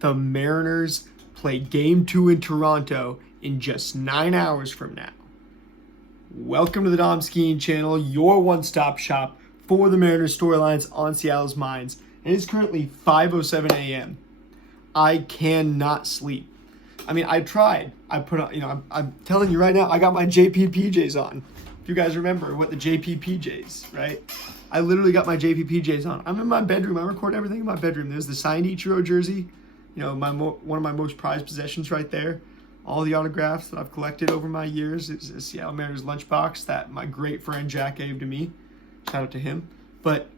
The Mariners play Game 2 in Toronto in just 9 hours from now. Welcome to the Dom Skiing Channel, your one-stop shop for the Mariners storylines on Seattle's minds. It is currently 5:07 a.m. I cannot sleep. I mean, I tried. I put on, I'm telling you right now, I got my JP PJs on. If you guys remember what the JP PJs, right? I literally got my JP PJs on. I'm in my bedroom. I record everything in my bedroom. There's the signed Ichiro jersey, one of my most prized possessions right there. All the autographs that I've collected over my years. It's a Seattle Mariners lunchbox that my great friend Jack gave to me. Shout out to him. But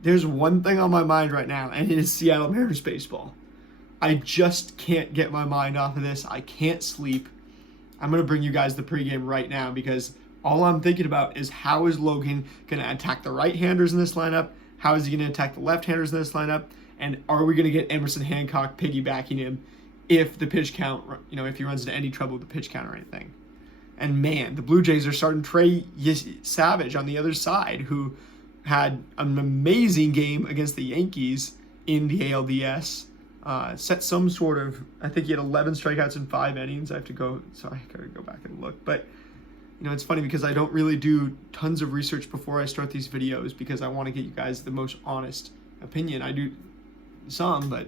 there's one thing on my mind right now, and it is Seattle Mariners baseball. I just can't get my mind off of this. I can't sleep. I'm going to bring you guys the pregame right now because all I'm thinking about is how is Logan going to attack the right-handers in this lineup? How is he going to attack the left-handers in this lineup? And are we going to get Emerson Hancock piggybacking him if the pitch count, if he runs into any trouble with the pitch count or anything? And man, the Blue Jays are starting Trey Yesavage on the other side, who had an amazing game against the Yankees in the ALDS. Set some sort of, I think he had 11 strikeouts in 5 innings. I gotta go back and look. But, it's funny because I don't really do tons of research before I start these videos because I want to get you guys the most honest opinion. I do some, but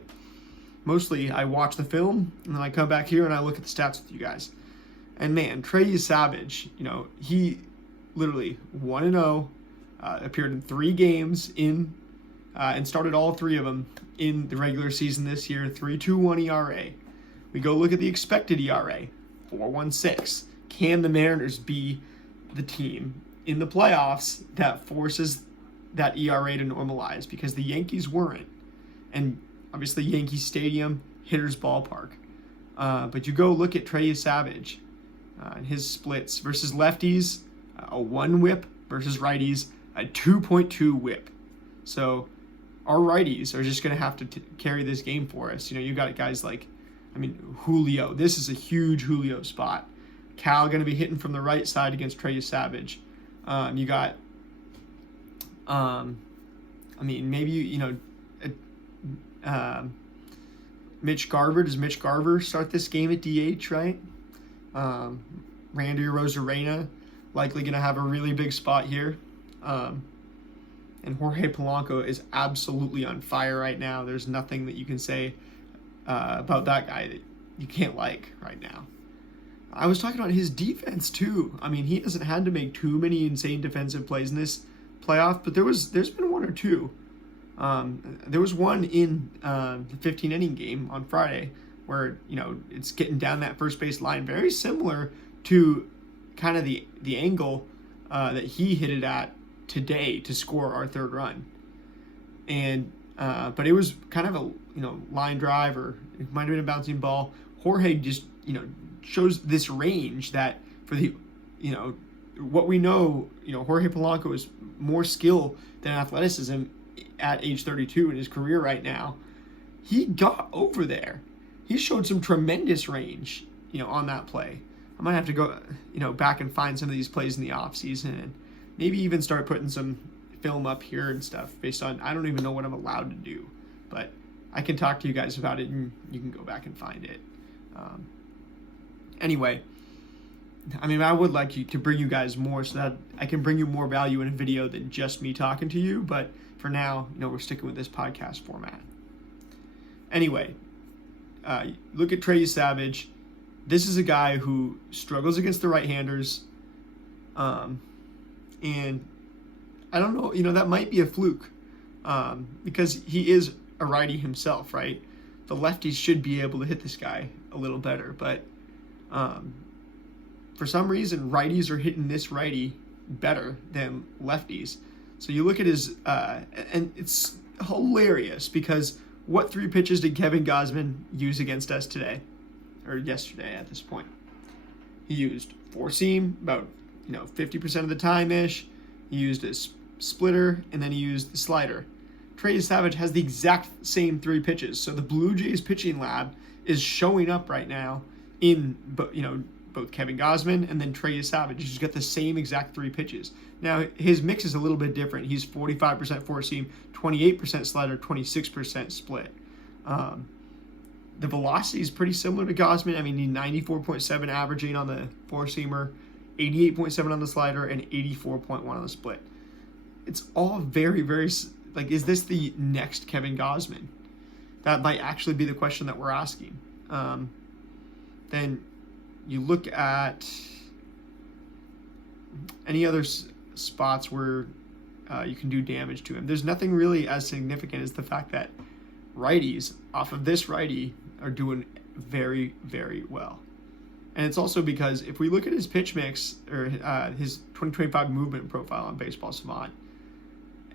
mostly I watch the film and then I come back here and I look at the stats with you guys. And man, Trey Yesavage, he literally 1-0, appeared in 3 games and started all 3 of them in the regular season this year. 3.21 ERA. We go look at the expected ERA, 4.16. Can the Mariners be the team in the playoffs that forces that ERA to normalize? Because the Yankees weren't. And obviously Yankee Stadium, hitter's ballpark. But you go look at Trey Yesavage and his splits versus lefties, a 1 whip versus righties, a 2.2 whip. So our righties are just going to have to carry this game for us. You got guys like, Julio. This is a huge Julio spot. Cal going to be hitting from the right side against Trey Yesavage. You got, Mitch Garver. Does Mitch Garver start this game at DH, right? Randy Arozarena likely going to have a really big spot here. And Jorge Polanco is absolutely on fire right now. There's nothing that you can say about that guy that you can't like right now. I was talking about his defense too. He hasn't had to make too many insane defensive plays in this playoff, but there's been 1 or 2. There was one in the 15-inning game on Friday where it's getting down that first base line, very similar to kind of the angle that he hit it at today to score our 3rd run. And but it was kind of a line drive, or it might have been a bouncing ball. Jorge just shows this range that for the what we know, Jorge Polanco is more skill than athleticism at age 32 in his career right now. He got over there. He showed some tremendous range, on that play. I might have to go, back and find some of these plays in the offseason and maybe even start putting some film up here and stuff based on, I don't even know what I'm allowed to do, but I can talk to you guys about it and you can go back and find it. Anyway, I would like to bring you guys more so that I can bring you more value in a video than just me talking to you, but for now, we're sticking with this podcast format. Anyway, look at Trey Yesavage. This is a guy who struggles against the right-handers, and I don't know, that might be a fluke, because he is a righty himself, right? The lefties should be able to hit this guy a little better, but for some reason, righties are hitting this righty better than lefties. So you look at his, and it's hilarious because what 3 pitches did Kevin Gausman use against us today, or yesterday at this point? He used 4-seam about 50% of the time-ish. He used a splitter, and then he used the slider. Trey Yesavage has the exact same 3 pitches. So the Blue Jays pitching lab is showing up right now in, both Kevin Gausman and then Trey Yesavage. He's got the same exact 3 pitches. Now, his mix is a little bit different. He's 45% 4-seam, 28% slider, 26% split. The velocity is pretty similar to Gausman. I mean, he 94.7 averaging on the four-seamer, 88.7 on the slider, and 84.1 on the split. It's all very, very, like, is this the next Kevin Gausman? That might actually be the question that we're asking. Then you look at any other spots where you can do damage to him. There's nothing really as significant as the fact that righties off of this righty are doing very, very well. And it's also because if we look at his pitch mix or his 2025 movement profile on Baseball Savant,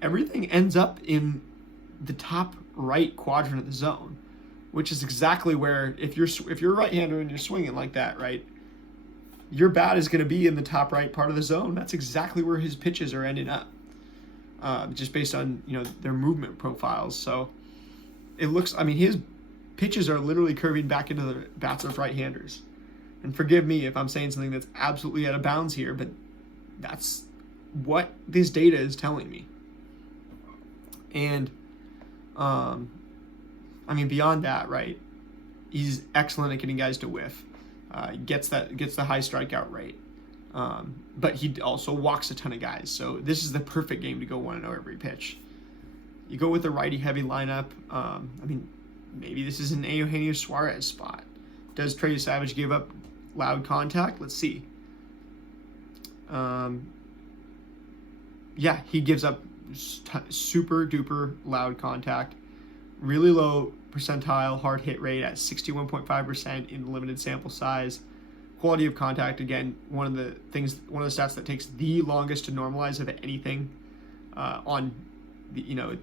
everything ends up in the top right quadrant of the zone, which is exactly where if you're a right-hander and you're swinging like that, right, your bat is going to be in the top right part of the zone. That's exactly where his pitches are ending up, just based on their movement profiles. So it looks, I mean, his pitches are literally curving back into the bats of right-handers. And forgive me if I'm saying something that's absolutely out of bounds here, but that's what this data is telling me. And I mean, beyond that, right, he's excellent at getting guys to whiff. Gets the high strikeout rate. But he also walks a ton of guys. So this is the perfect game to go 1-0 every pitch. You go with a righty-heavy lineup. I mean, maybe this is an Eugenio Suarez spot. Does Trey Yesavage give up loud contact? Let's see. Yeah, he gives up super-duper loud contact. Really low percentile hard hit rate at 61.5% in limited sample size. Quality of contact, again, one of the stats that takes the longest to normalize of anything on the,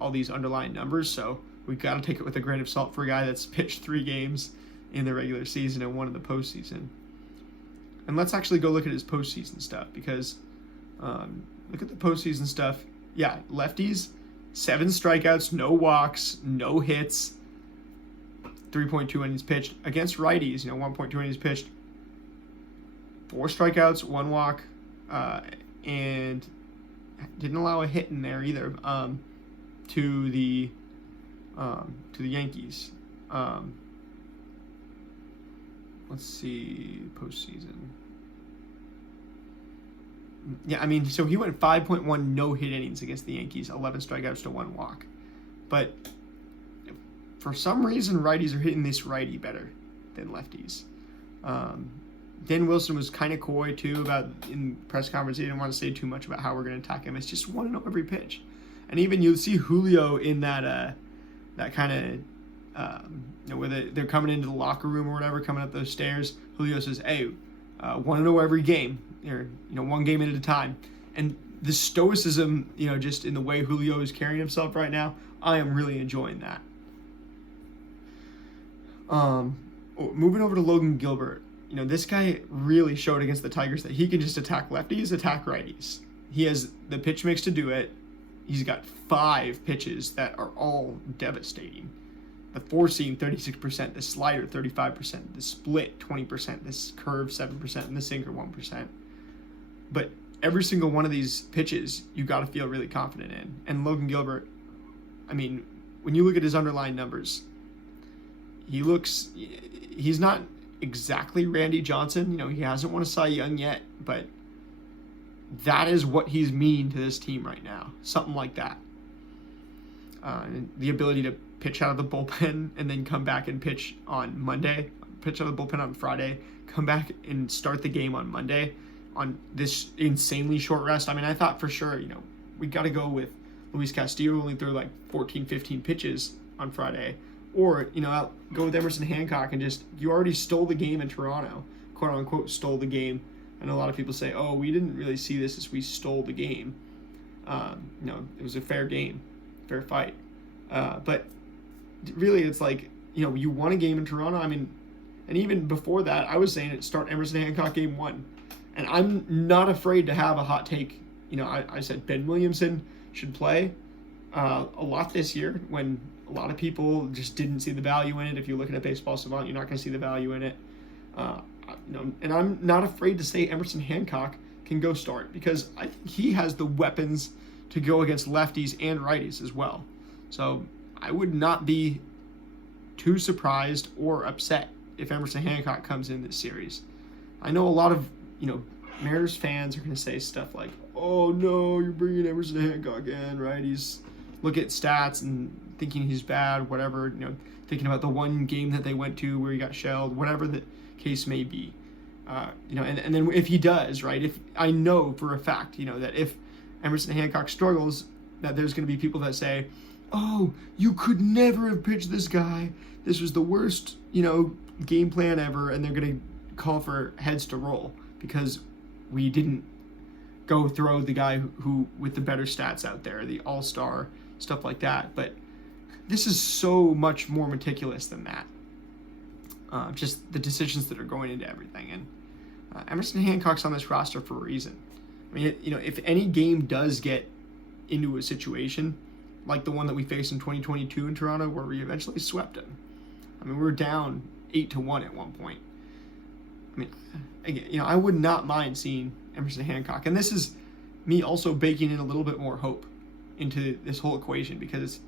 all these underlying numbers. So we've got to take it with a grain of salt for a guy that's pitched 3 games in the regular season and 1 in the postseason. And let's actually go look at his postseason stuff, because look at the postseason stuff. Yeah, lefties, 7 strikeouts, no walks, no hits, 3.2 innings pitched. Against righties, 1.2 innings pitched, 4 strikeouts, 1 walk, and didn't allow a hit in there either to the Yankees. Let's see, postseason. Yeah, I mean, so he went 5.1 no-hit innings against the Yankees, 11 strikeouts to 1 walk. But for some reason, righties are hitting this righty better than lefties. Dan Wilson was kind of coy, too, about in press conference. He didn't want to say too much about how we're going to attack him. It's just 1-0 every pitch. And even you'll see Julio in that kind of, where they're coming into the locker room or whatever, coming up those stairs. Julio says, hey, 1-0 every game, or 1 game at a time. And the stoicism, just in the way Julio is carrying himself right now, I am really enjoying that. Moving over to Logan Gilbert, this guy really showed against the Tigers that he can just attack lefties, attack righties. He has the pitch mix to do it. He's got 5 pitches that are all devastating. The 4-seam, 36%, the slider, 35%, the split, 20%, this curve, 7%, and the sinker, 1%. But every single one of these pitches, you got to feel really confident in. And Logan Gilbert, I mean, when you look at his underlying numbers, he's not exactly Randy Johnson. He hasn't won a Cy Young yet, but that is what he's mean to this team right now. Something like that. And the ability to pitch out of the bullpen and then come back and pitch on Monday, pitch out of the bullpen on Friday, come back and start the game on Monday on this insanely short rest. I mean, I thought for sure, we got to go with Luis Castillo only threw like 14, 15 pitches on Friday. Or, I'll go with Emerson Hancock and you already stole the game in Toronto, quote unquote, stole the game. And a lot of people say, oh, we didn't really see this as we stole the game. It was a fair game, fair fight. But really, it's like, you won a game in Toronto. I mean, and even before that, I was saying start Emerson Hancock game 1. And I'm not afraid to have a hot take. I said Ben Williamson should play a lot this year when a lot of people just didn't see the value in it. If you're looking at Baseball Savant, you're not going to see the value in it. And I'm not afraid to say Emerson Hancock can go start, because I think he has the weapons to go against lefties and righties as well. So I would not be too surprised or upset if Emerson Hancock comes in this series. I know a lot of, Mariners fans are going to say stuff like, oh no, you're bringing Emerson Hancock in, right? He's look at stats and thinking he's bad, whatever, thinking about the one game that they went to where he got shelled, whatever the case may be. And then if he does, right, if I know for a fact, that if Emerson Hancock struggles, that there's going to be people that say, oh, you could never have pitched this guy. This was the worst, game plan ever. And they're going to call for heads to roll because we didn't go throw the guy who with the better stats out there, the all-star, stuff like that. But this is so much more meticulous than that. Just the decisions that are going into everything. And Emerson Hancock's on this roster for a reason. I mean, if any game does get into a situation like the one that we faced in 2022 in Toronto where we eventually swept them. I mean, we were down 8-1 at one point. I mean, again, I would not mind seeing Emerson Hancock. And this is me also baking in a little bit more hope into this whole equation because,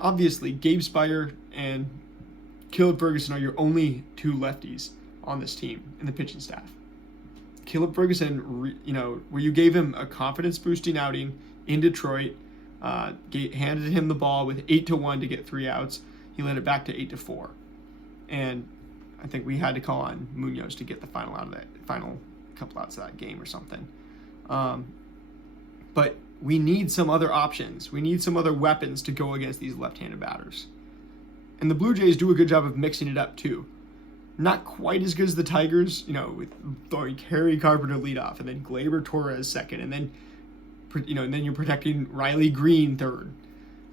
obviously, Gabe Speier and Caleb Ferguson are your only two lefties on this team in the pitching staff. Caleb Ferguson, where you gave him a confidence-boosting outing in Detroit, handed him the ball with 8-1 to get 3 outs. He led it back to 8-4, and I think we had to call on Munoz to get the final couple outs of that game or something. But we need some other options. We need some other weapons to go against these left-handed batters. And the Blue Jays do a good job of mixing it up too. Not quite as good as the Tigers, with throwing Kerry Carpenter leadoff, and then Gleyber Torres second, and then, and then you're protecting Riley Green third.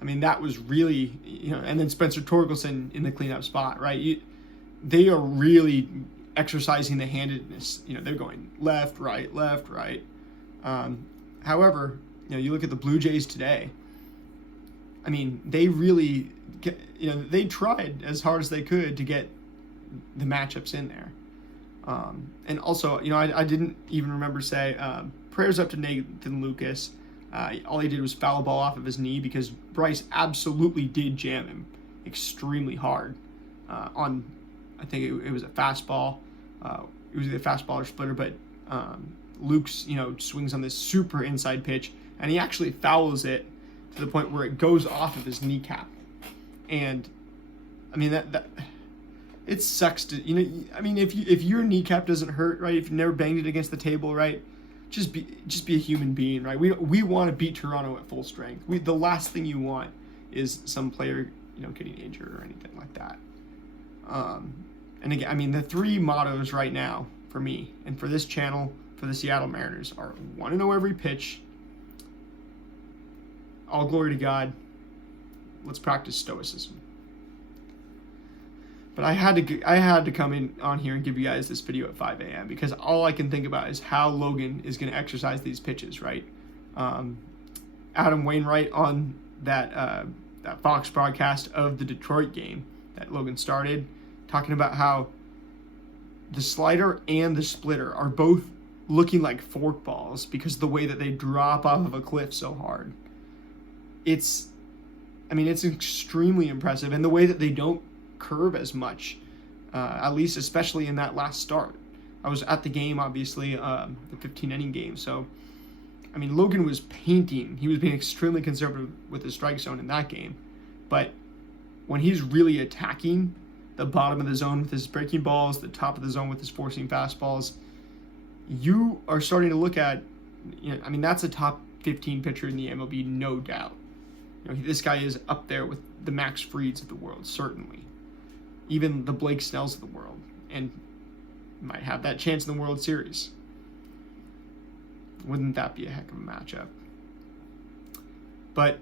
I mean, that was really, and then Spencer Torkelson in the cleanup spot, right? They are really exercising the handedness. They're going left, right. However, you look at the Blue Jays today. I mean, they really, they tried as hard as they could to get the matchups in there. And also, I didn't even remember say, prayers up to Nathan Lucas. All he did was foul a ball off of his knee because Bryce absolutely did jam him extremely hard on, I think it was a fastball. It was either a fastball or splitter, but Luke's, swings on this super inside pitch, and he actually fouls it to the point where it goes off of his kneecap. And, that it sucks to, if your kneecap doesn't hurt, right, if you've never banged it against the table, right, just be a human being, right? We want to beat Toronto at full strength. The last thing you want is some player, getting injured or anything like that. And again, the three mottos right now for me and for this channel, for the Seattle Mariners, are 1-0 every pitch, all glory to God, let's practice stoicism. But I had to come in on here and give you guys this video at 5 a.m. because all I can think about is how Logan is going to exercise these pitches, right? Adam Wainwright on that Fox broadcast of the Detroit game that Logan started, talking about how the slider and the splitter are both looking like forkballs because of the way that they drop off of a cliff so hard. It's extremely impressive, and the way that they don't curve as much, at least especially in that last start. I was at the game, obviously, the 15-inning game, so Logan was painting. He was being extremely conservative with the strike zone in that game, but when he's really attacking the bottom of the zone with his breaking balls, the top of the zone with his forcing fastballs, you are starting to look at, that's a top 15 pitcher in the MLB, no doubt. This guy is up there with the Max Frieds of the world, certainly. Even the Blake Snells of the world, and might have that chance in the World Series. Wouldn't that be a heck of a matchup? But,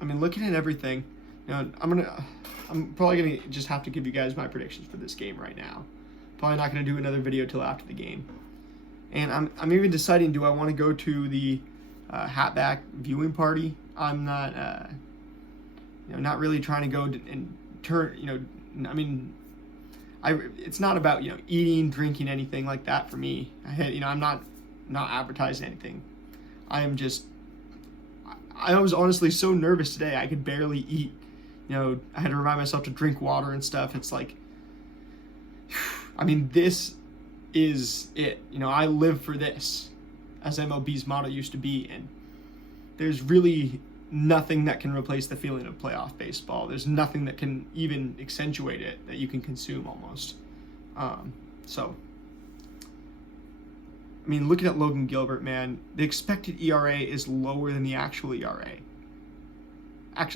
looking at everything, I'm probably gonna just have to give you guys my predictions for this game right now. Probably not gonna do another video till after the game. And I'm even deciding, do I want to go to the Hatback viewing party? I'm not, not really trying to go and turn, it's not about, eating, drinking, anything like that for me. I'm not advertising anything. I I was honestly so nervous today. I could barely eat. I had to remind myself to drink water and stuff. It's like, I mean, this is it. I live for this, as MLB's motto used to be. And there's really nothing that can replace the feeling of playoff baseball. There's nothing that can even accentuate it that you can consume almost. Looking at Logan Gilbert, man, the expected ERA is lower than the actual ERA.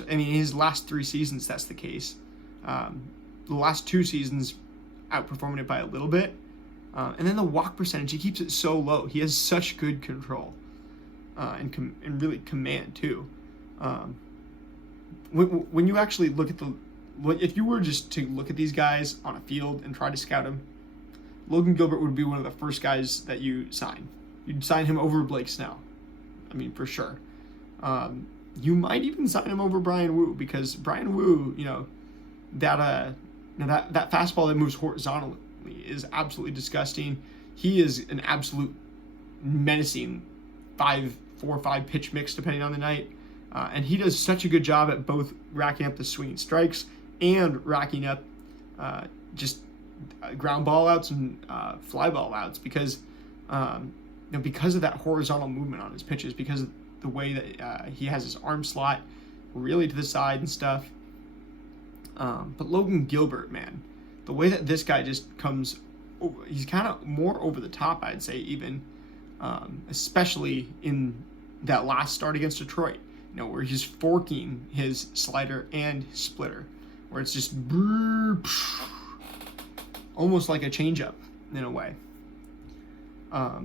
In his last 3 seasons, that's the case. The last 2 seasons, outperforming it by a little bit. And then the walk percentage, he keeps it so low. He has such good control and really command, too. When you actually look at if you were just to look at these guys on a field and try to scout them, Logan Gilbert would be one of the first guys that you sign. You'd sign him over Blake Snell. For sure. You might even sign him over Brian Wu, because Brian Wu, that fastball that moves horizontally is absolutely disgusting. He is an absolute menacing 4 or 5 pitch mix depending on the night. And he does such a good job at both racking up the swinging strikes and racking up ground ball outs and fly ball outs, because of that horizontal movement on his pitches, because of the way that he has his arm slot really to the side and stuff. But Logan Gilbert, man, the way that this guy just comes over, he's kind of more over the top, I'd say, even, especially in that last start against Detroit, where he's forking his slider and splitter, where it's just almost like a changeup in a way. I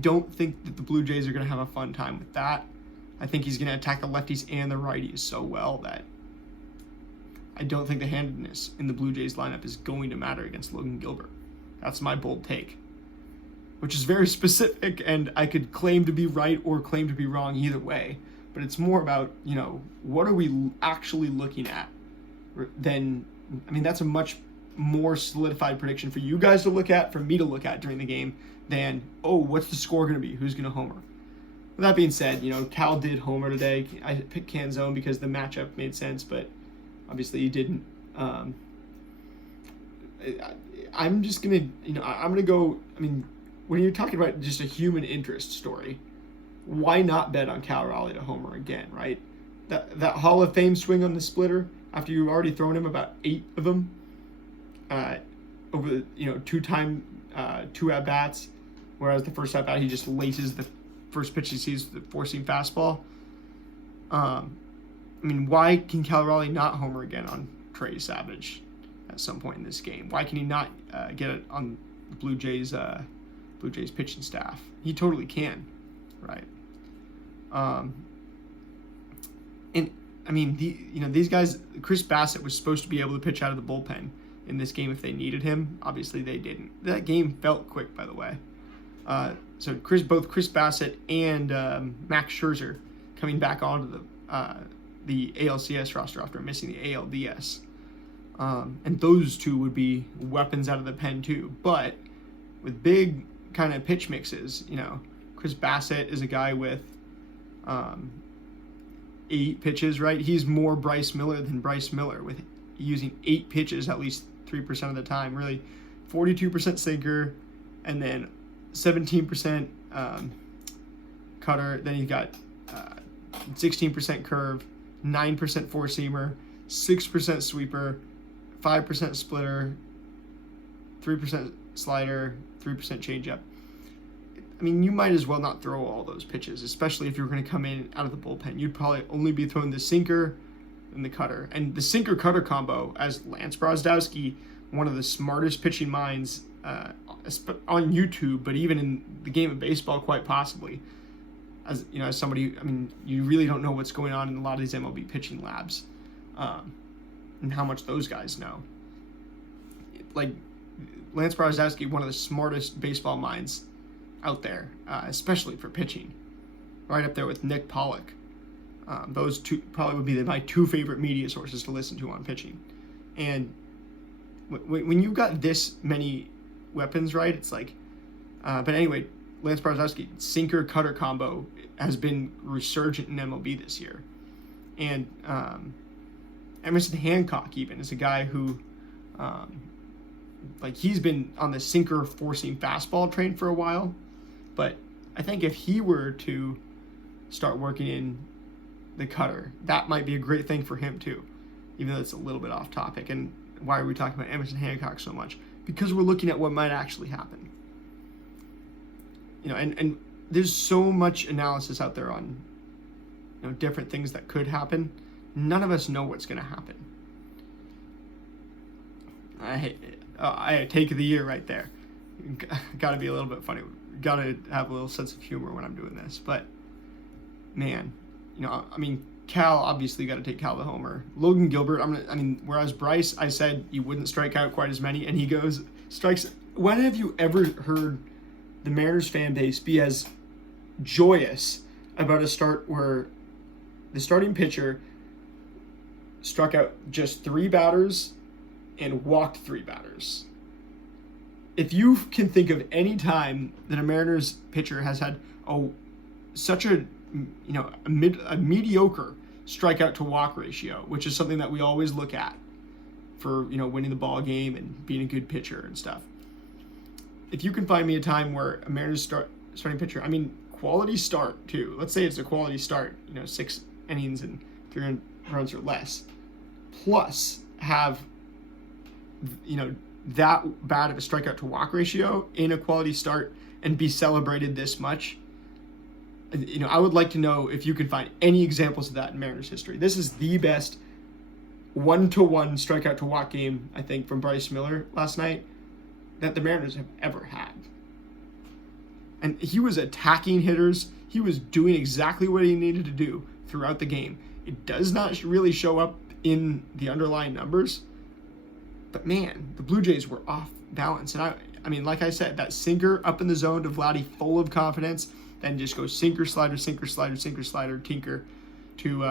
don't think that the Blue Jays are going to have a fun time with that. I think he's going to attack the lefties and the righties so well that I don't think the handedness in the Blue Jays lineup is going to matter against Logan Gilbert. That's my bold take, which is very specific, and I could claim to be right or claim to be wrong either way. But it's more about, what are we actually looking at than, that's a much more solidified prediction for you guys to look at, for me to look at during the game, than, what's the score going to be? Who's going to homer? With that being said, Cal did homer today. I picked Canzone because the matchup made sense, but obviously he didn't. I'm just going to, I'm going to go, when you're talking about just a human interest story, why not bet on Cal Raleigh to homer again, right? That Hall of Fame swing on the splitter, after you've already thrown him about 8 of them over, 2 at-bats, whereas the first at-bat he just laces the first pitch he sees, the four-seam fastball. Why can Cal Raleigh not homer again on Trey Yesavage at some point in this game? Why can he not get it on the Blue Jays pitching staff? He totally can, right? These guys, Chris Bassett was supposed to be able to pitch out of the bullpen in this game if they needed him. Obviously they didn't. That game felt quick, by the way. So both Chris Bassett and Max Scherzer coming back onto the ALCS roster after missing the ALDS. And those two would be weapons out of the pen too. But with big kind of pitch mixes, Chris Bassett is a guy with 8 pitches, right? He's more Bryce Miller than Bryce Miller, with using 8 pitches at least 3% of the time, really. 42% sinker, and then 17% cutter. Then he's got 16% curve, 9% four-seamer, 6% sweeper, 5% splitter, 3% slider, 3% changeup. You might as well not throw all those pitches, especially if you're going to come in out of the bullpen. You'd probably only be throwing the sinker and the cutter. And the sinker-cutter combo, as Lance Brozdowski, one of the smartest pitching minds on YouTube, but even in the game of baseball, quite possibly, as somebody, you really don't know what's going on in a lot of these MLB pitching labs, and how much those guys know. Like Lance Brozdowski, one of the smartest baseball minds out there, especially for pitching, right up there with Nick Pollock. Those two probably would be my 2 favorite media sources to listen to on pitching. And when you've got this many weapons, right, it's like, but anyway, Lance Brozdowski, sinker-cutter combo has been resurgent in MLB this year. And Emerson Hancock even is a guy who, he's been on the sinker forcing fastball train for a while. But I think if he were to start working in the cutter, that might be a great thing for him too, even though it's a little bit off topic. And why are we talking about Emerson Hancock so much? Because we're looking at what might actually happen. And there's so much analysis out there on different things that could happen. None of us know what's going to happen. I take the year right there. Got to be a little bit funny. Got to have a little sense of humor when I'm doing this. But man, Cal obviously got to take Cal the homer. Logan Gilbert, whereas Bryce, I said you wouldn't strike out quite as many, and he goes strikes. When have you ever heard the Mariners fan base be as joyous about a start where the starting pitcher struck out just 3 batters and walked 3 batters? If you can think of any time that a Mariners pitcher has had such a mediocre strikeout to walk ratio, which is something that we always look at for winning the ball game and being a good pitcher and stuff. If you can find me a time where a Mariners starting pitcher, quality start too. Let's say it's a quality start, 6 innings and 3 runs or less, plus have that bad of a strikeout to walk ratio in a quality start and be celebrated this much. I would like to know if you can find any examples of that in Mariners history. This is the best 1-to-1 strikeout to walk game, I think, from Bryce Miller last night that the Mariners have ever had. And he was attacking hitters. He was doing exactly what he needed to do throughout the game. It does not really show up in the underlying numbers, but man, the Blue Jays were off balance. And like I said, that sinker up in the zone to Vladdy, full of confidence, then just go sinker, slider, tinker to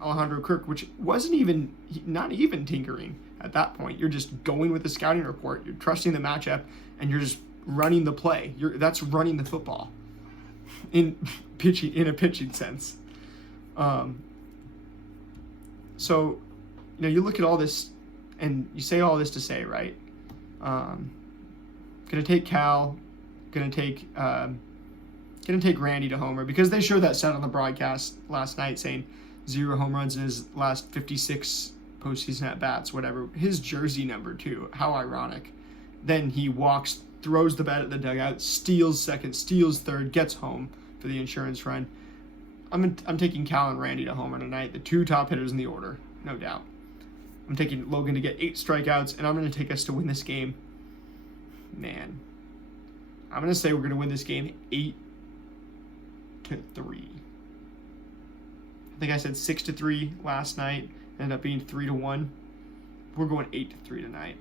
Alejandro Kirk, which wasn't not even tinkering at that point. You're just going with the scouting report. You're trusting the matchup, and you're just running the play. That's running the football in a pitching sense. So, you look at all this, and you say all this to say, right? Gonna take Cal, gonna take Randy to homer, because they showed that set on the broadcast last night saying 0 home runs in his last 56 postseason at bats, whatever. His jersey number too. How ironic. Then he walks, throws the bat at the dugout, steals second, steals third, gets home for the insurance run. I'm taking Cal and Randy to homer tonight, the 2 top hitters in the order, no doubt. I'm taking Logan to get 8 strikeouts, and I'm going to take us to win this game. Man, I'm going to say we're going to win this game 8-3. I think I said 6-3 last night. Ended up being 3-1. We're going 8-3 tonight.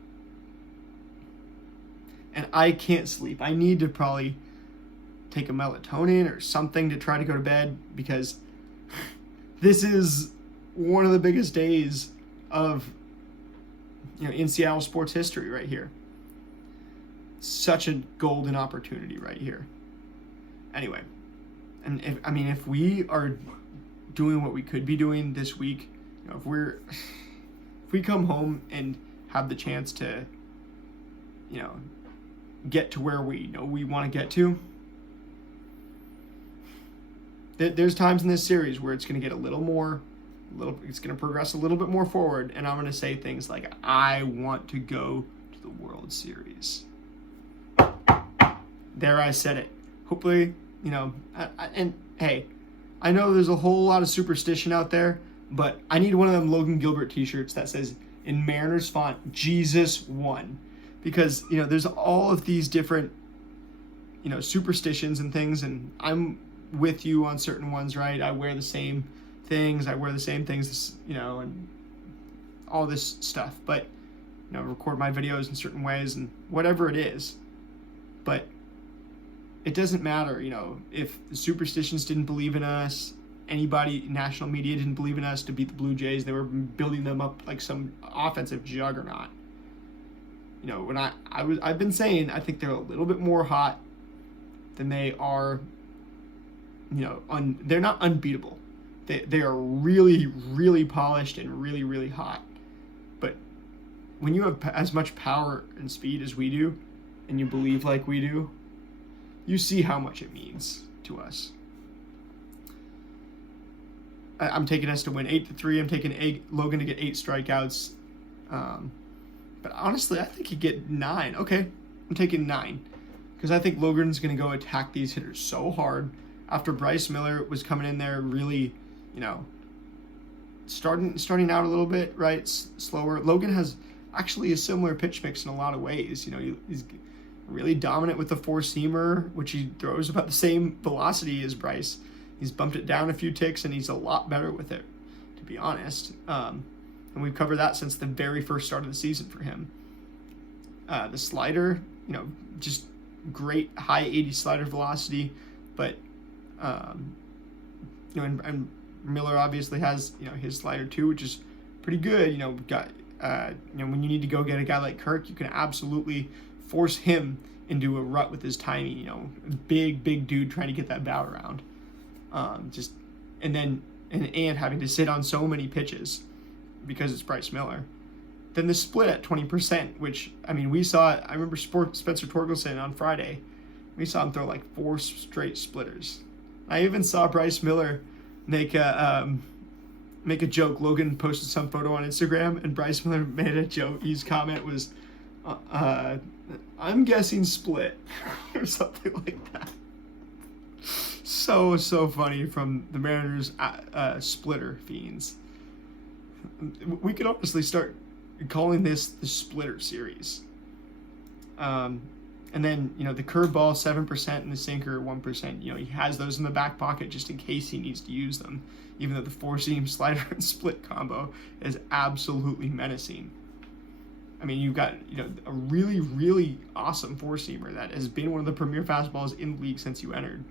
And I can't sleep. I need to probably take a melatonin or something to try to go to bed, because this is one of the biggest days of in Seattle sports history right here. Such a golden opportunity right here. Anyway, and if we are doing what we could be doing this week, if we come home and have the chance to get to where we want to get to, there's times in this series where it's going to get it's going to progress a little bit more forward, and I'm going to say things like, I want to go to the World Series. There, I said it. Hopefully, and hey, I know there's a whole lot of superstition out there, but I need one of them Logan Gilbert t-shirts that says in Mariners font, Jesus won. Because, there's all of these different, superstitions and things, and I'm with you on certain ones, right? I wear the same things, and all this stuff. But, record my videos in certain ways and whatever it is. But it doesn't matter, if the superstitions didn't believe in us, anybody, national media didn't believe in us to beat the Blue Jays. They were building them up like some offensive juggernaut. When I've been saying I think they're a little bit more hot than they are they're not unbeatable. They are really, really polished and really, really hot. But when you have as much power and speed as we do, and you believe like we do, you see how much it means to us. I'm taking us to win 8-3. I'm taking Logan to get 8 strikeouts. But honestly, I think he'd get 9. Okay, I'm taking 9. Because I think Logan's going to go attack these hitters so hard. After Bryce Miller was coming in there really, starting out a little bit, right, slower. Logan has actually a similar pitch mix in a lot of ways. He's really dominant with the four-seamer, which he throws about the same velocity as Bryce. He's bumped it down a few ticks, and he's a lot better with it, to be honest. And we've covered that since the very first start of the season for him. The slider, just great high 80 slider velocity, but and Miller obviously has his slider too, which is pretty good. When you need to go get a guy like Kirk, you can absolutely force him into a rut with his timing. Big dude trying to get that bat around. And having to sit on so many pitches because it's Bryce Miller. Then the split at 20%, which, we saw, I remember Spencer Torkelson on Friday, we saw him throw like 4 straight splitters. I even saw Bryce Miller make a joke. Logan posted some photo on Instagram, and Bryce Miller made a joke. His comment was, I'm guessing split, or something like that. So funny from the Mariners splitter fiends. We could honestly start calling this the splitter series. And then, the curveball 7% and the sinker 1%. He has those in the back pocket just in case he needs to use them. Even though the four-seam slider and split combo is absolutely menacing. You've got a really, really awesome four-seamer that has been one of the premier fastballs in the league since you entered.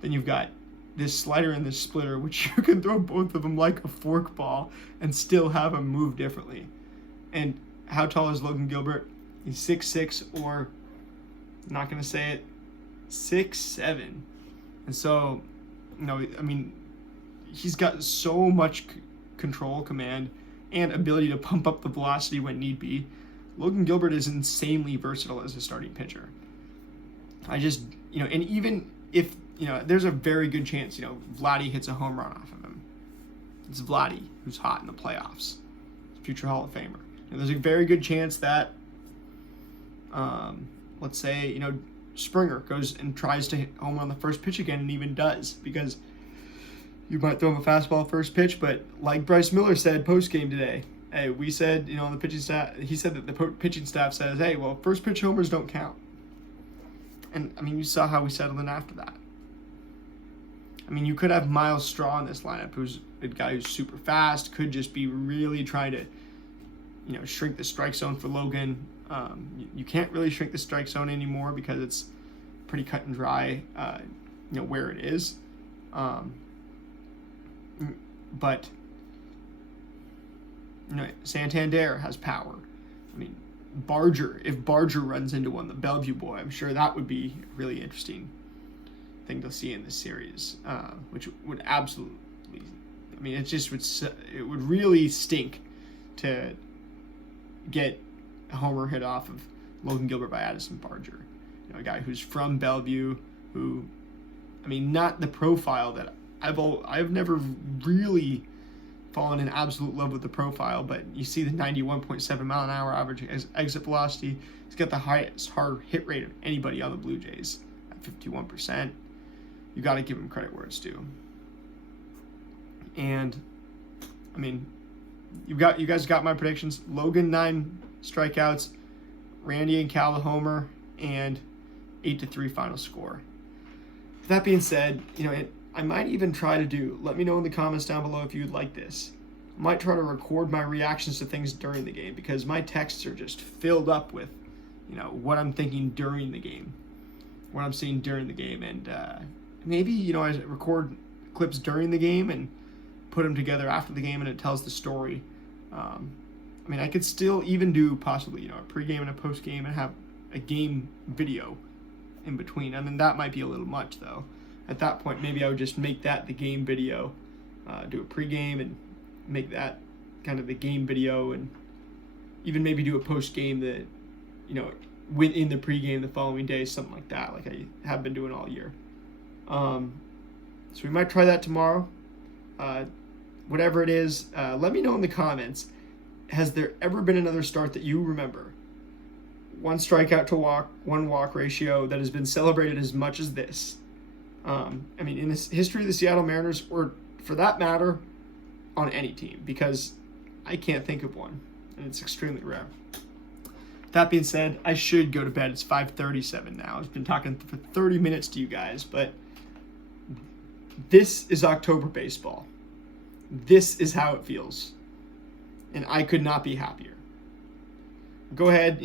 Then you've got this slider and this splitter, which you can throw both of them like a forkball and still have them move differently. And how tall is Logan Gilbert? He's 6'6", or, I'm not going to say it, 6'7". And so, he's got so much control, command, and ability to pump up the velocity when need be. Logan Gilbert is insanely versatile as a starting pitcher. And even if, there's a very good chance, Vladdy hits a home run off of him. It's Vladdy who's hot in the playoffs. Future Hall of Famer. There's a very good chance that, let's say, Springer goes and tries to hit home on the first pitch again and even does, because you might throw him a fastball first pitch, but like Bryce Miller said post-game today, hey, we said, on the pitching staff, he said that the pitching staff says, hey, well, first pitch homers don't count. And, you saw how we settled in after that. You could have Miles Straw in this lineup, who's a guy who's super fast, could just be really trying to, shrink the strike zone for Logan. You can't really shrink the strike zone anymore because it's pretty cut and dry, where it is. But Santander has power. Barger, if Barger runs into one, the Bellevue boy, I'm sure that would be a really interesting thing to see in this series, which would absolutely, it would really stink to get a homer hit off of Logan Gilbert by Addison Barger, a guy who's from Bellevue, who, not the profile that I've never really fallen in absolute love with the profile, but you see the 91.7 mile an hour average exit velocity. He's got the highest hard hit rate of anybody on the Blue Jays at 51%. You got to give him credit where it's due. And you guys got my predictions. Logan 9 strikeouts, Randy and Cal a homer, and 8-3 final score. With that being said, I might even try to let me know in the comments down below if you'd like this. I might try to record my reactions to things during the game, because my texts are just filled up with, what I'm thinking during the game, what I'm seeing during the game, and maybe, I record clips during the game and put them together after the game and it tells the story. I could still even do possibly, a pregame and a postgame and have a game video in between. That might be a little much though. at that point, maybe I would just make that the game video, do a pregame and make that kind of the game video, and even maybe do a post-game that, went in the pregame the following day, something like that, like I have been doing all year. So we might try that tomorrow. Whatever it is, let me know in the comments. Has there ever been another start that you remember? 1 strikeout to walk, 1 walk ratio that has been celebrated as much as this. In the history of the Seattle Mariners, or for that matter, on any team, because I can't think of one, and it's extremely rare. That being said, I should go to bed. It's 5:37 now. I've been talking for 30 minutes to you guys, but this is October baseball. This is how it feels, and I could not be happier. Go ahead,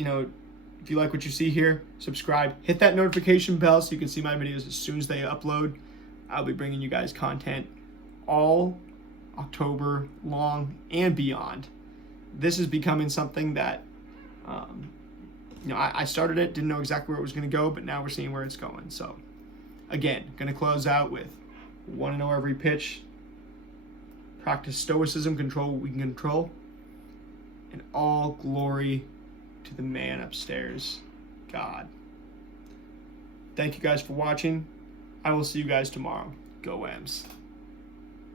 if you like what you see here, subscribe, hit that notification bell so you can see my videos as soon as they upload. I'll be bringing you guys content all October long and beyond. This is becoming something that, I started it, didn't know exactly where it was going to go, but now we're seeing where it's going. So, again, going to close out with 1-0 every pitch, practice stoicism, control what we can control, and all glory to the man upstairs, God. Thank you guys for watching. I will see you guys tomorrow. Go M's.